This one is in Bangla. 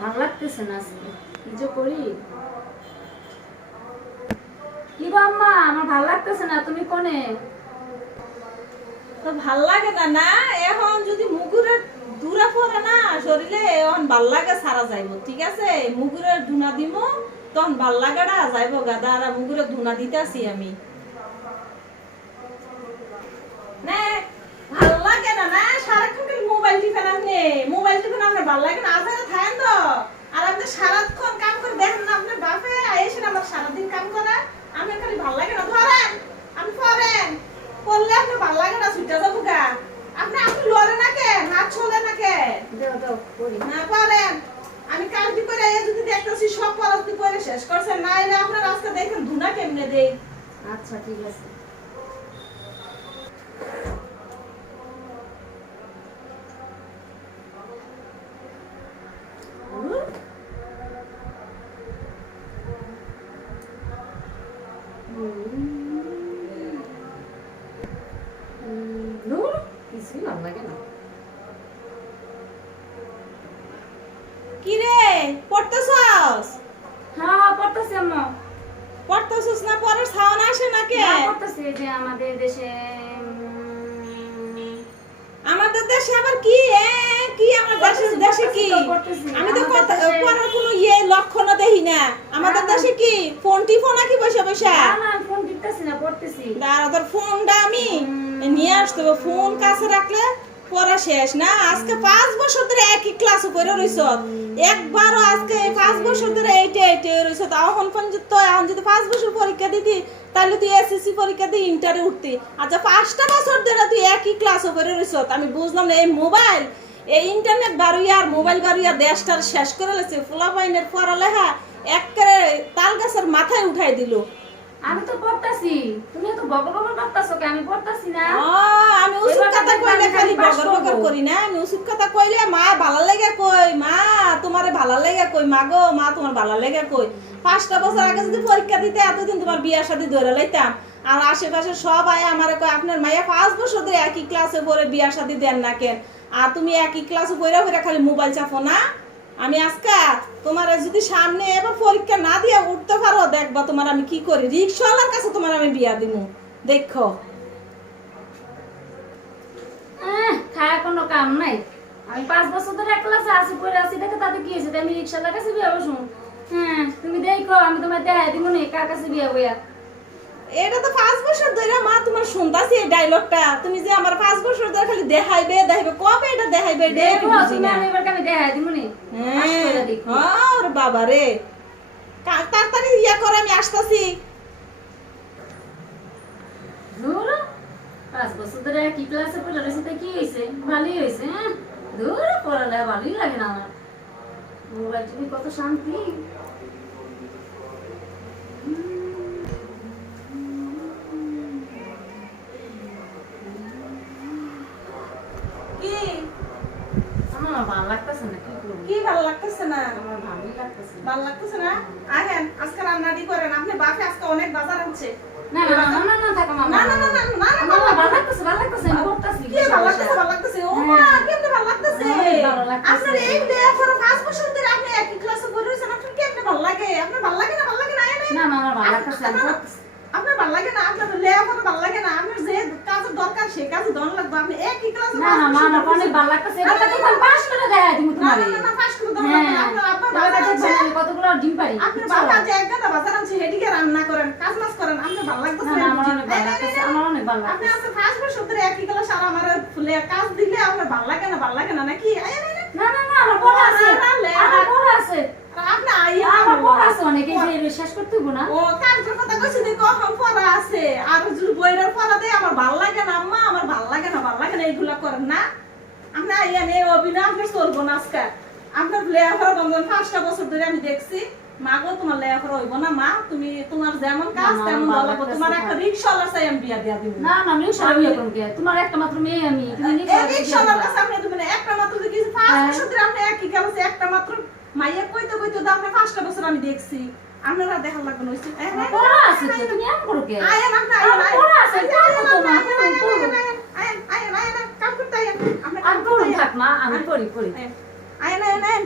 ভালো লাগতেছে না আজকে, কি যে করি। কি গো আম্মা, আমার ভালো লাগতেছে না, তুমি কোনে? তো ভাল লাগে না না এখন যদি মুগুরের দূরা পড়ে না শরীরে এখন ভাল লাগে সারা যাইব, ঠিক আছে? মুগুরের ধুনা দিব তখন ভাল লাগাটা যাইব গাদা। আর মুগুরের ধুনা দিতেছি আমি না, ভাল লাগে না না সারাক্ষণ খালি মোবাইল টিপেন। আপনি মোবাইল টিপেন, আপনার ভাল লাগে না? আজারে থাকেন তো। আর আপনি সারাক্ষণ কাম করে দেখেন না আপনার বাপে এসে আমার সারাদিন কাম করা, আমি খালি ভাল লাগে না। ধরেন আপনি পড়েন, পড়লে আপনার ভাল লাগে না, ছুটে যাবো গা। আপনি আপনি লড়ে না কে, হাত ছোলে না কে? দাও দাও করি। না পড়েন, আমি কালকে করে যদি দেখতেছি সব পড়াতে পড়ে শেষ করছেন না, এলে আপনার আজকে দেখেন ধুনা কেমনে দেই। আচ্ছা ঠিক আছে। ধুর, কিছুই ভালো লাগে না। কি রে পড়তেছস? হ্যাঁ পড়তেছি আম্মা। পড়তেছস না পড়ার সাউন্ড আসে না কে? হ্যাঁ পড়তেছি, এই যে আমাদের দেশে আমাদের দেশে আবার কি কি আমার দেশের দেশে কি? আমি তো পড়ার কোনো লক্ষণ দেখি না। আমাদের দেশে কি ফোন টিপো নাকি বসে বসে? না না ফোন টিপতেছি না, পড়তেছি। দাঁড়া, তোর ফোনটা আমি নিয়ে আসতে হবে। ফোন কাছে রাখলে পড়া শেষ না। আজকে 5 বছর ধরে একই ক্লাসে পড়ে রইছ, একবারও আজকে 5 বছর ধরে এইটে রইছ। এখন পর্যন্ত এখন যদি 5 বছর পরীক্ষা দিতি তাহলে তুই এসএসসি পরীক্ষা দিয়ে ইন্টারে উঠতি। আচ্ছা 5টা বছর ধরে তুই একই ক্লাসে পড়ে রইছ। আমি বুঝলাম না, এই মোবাইল এই ইন্টারনেট বাড়ুইয়া আর মোবাইল বাড়ুইয়া দেশটার শেষ করে লেছে। ফুলাপাইনের পড়ালেখা একেবারে তাল গাছের মাথায় উঠাই দিল। আমি তো পড়তাছি, তুমি তো বকর বকর করতাছো কে? আমি পড়তাছি না। আমি উচিত কথা কইলে খালি বগর বগর করি না। আমি উচিত কথা কইলে মা ভালো লাগে কই, মা তোমারে ভালো লাগে কই, মা গো মা তোমার ভালো লাগে কই। 5টা বছর আগে যদি পরীক্ষা দিতে এতদিন তোমার বিয়ার সাথে ধরে লইতাম। আর আশেপাশে সব আয় আমারে কয় আপনার মাইয়া 5 বছর ধরে একই ক্লাসে পড়ে বিয়ার সাথে দেন না কেন? আর তুমি একই ক্লাসে পড়া খালি মোবাইল চাপো না। আমি আজকে তোমার যদি সামনে এবার পরীক্ষা না দিয়ে উঠতে পারো, দেখবা তোমার আমি কি করি। রিক্সাওয়ালার কাছে তোমার আমি বিয়া দিব, দেখো। খায় কোনো কাম নাই। আমি 5 বছর ধরে এক ক্লাসে আসি পড়ে আসি, দেখে তাতে কি হয়েছে? আমি রিক্সাওয়ালার কাছে বিয়ে বসুন? হ্যাঁ তুমি দেখো, আমি তোমার দেখাই দিব না কার কাছে বিয়ে বইয়া। এটা তো 5 বছর ধরে মা তোমার শুনতাছি এই ডায়লগটা। তুমি যে আমার 5 বছর ধরে খালি দেখাইবে দেখাইবে, কবে এটা দেখাইবে? দেখো তুমি, আমি এবার আমি দেখাই দিব না। হ্যাঁ ওর বাবা রে, তাড়াতাড়ি ইয়া করে আমি আসতাছি। ধুর, 5 বছর ধরে কি ক্লাসে পড়ে রয়েছে, তা কি হয়েছে? ভালোই হয়েছে। ধুর, পড়ালে ভালোই লাগে না আমার। মোবাইল টিভি কত শান্তি। কি আমার ভালো লাগতেছে না, কি করবো? কি ভালো লাগতেছে না? আমার ভালোই লাগতেছে না। ভালো লাগতেছে না? আহেন আজকে রান্নাটি করেন। আপনি বাপে আজকে অনেক বাজার আনছে। না না না না না থাকা মামা। না না না না না না, আমার ভালো লাগতেছে, ভালো লাগতেছে, আমি পড়তাছি। কি ভালো লাগতেছে? ভালো লাগতেছে? ও মা কেমনে ভালো লাগতেছে? ভালো লাগতেছে। আপনার এই লেখাপড়া 5 বছর ধরে আপনি একই ক্লাসে পড়ে রয়েছেন, আপনার কেমনে ভালো লাগে? আপনার ভালো লাগে না? ভালো লাগে না? না না আমার ভালো লাগতেছে, আমি পড়তাছি। আপনার ভালো লাগে না? আপনার লেখাপড়া ভালো লাগে না? আপনার যে কাজের দরকার সেই কাজে দন লাগবে। আপনি একই ক্লাসে না না মা, আমার অনেক ভালো লাগতেছে। এবার তো আমি পাস করে দেখাই দিব না তোমারে। না না পাস করে দন হ্যাঁ, লাগবে। আপনার আব্বা এবার বাজার দেখবেন আছে, আমি কতগুলো ডিম পারি। আপনার বাবা যে এক গাদা বাজার আছে হেডিকে রান্না করেন, কাজ মাছ করেন। আপনার ভালো না লাগতেছে? না আমার অনেক ভালো লাগতেছে, আমার অনেক ভালো আপনি লাগতেছে। আজকে 5 বছর ধরে একই ক্লাস আর আমার ফুলে কাজ দিলে আপনার ভালো লাগে না? ভালো লাগে না নাকি? না না না আমার পড়া আছে, আমার পড়া আছে, আপনি আইয়া আমার পড়া আছে অনেক। এই যে শেষ করতে হইব না। ও কাজের কথা কইছি দেখো, কখন পড়া আছে আর যদি বইয়ের পড়া দেয় আমার ভালো লাগে না আম্মা, আমার ভালো লাগে না, ভালো লাগে না, এইগুলা করেন না। আপনি আইয়া নেই অভিনয় আপনার চলবো না আজকে। আপনার লেখাপড়া বন্ধন 5টা বছর ধরে আমি দেখছি। মা গো তোমার লেখাপড়া হইব না মা, তুমি তোমার যেমন কাজ তেমন লাগবে। তোমার একটা রিক্সাওয়ালার চাই আমি বিয়া দিয়া দিব। না না আমি রিকশা বিয়ে করব কে? তোমার একটা মাত্র মেয়ে আমি, তুমি এই রিক্সাওয়ালার কাছে আপনি দিবেন একটা মাত্র যে কিছু 5 বছর ধরে আপনি একই ক্লাসে একটা মাত্র মাইয়া কইতে কইতে তো আপনি 5টা বছর আমি দেখছি। আপনারা দেখার লাগবে নইছে। পড়া আছে তো, তুমি এমন করো কে? আয়েন আপনি আমার আয়েন পড়া আছে, পড়বো তো মা, আয়েন কাম করতে আয়েন। আপনি আমি পড়ুন থাক মা, আমি পড়ি। আয়েন আয়েন আয়েন